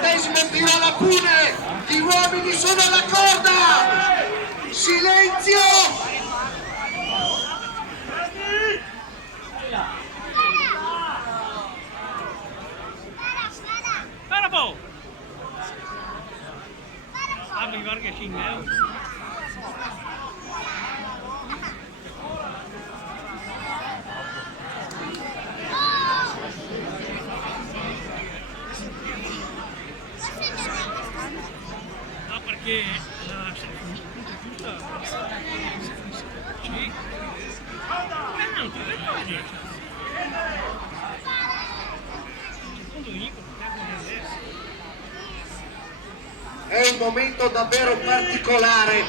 40° tiro alla fune, gli uomini sono alla corda, silenzio! Abri varga xingado. No, perché la giusta. Sì. Non ti ricordi? Secondo io, È un momento davvero particolare.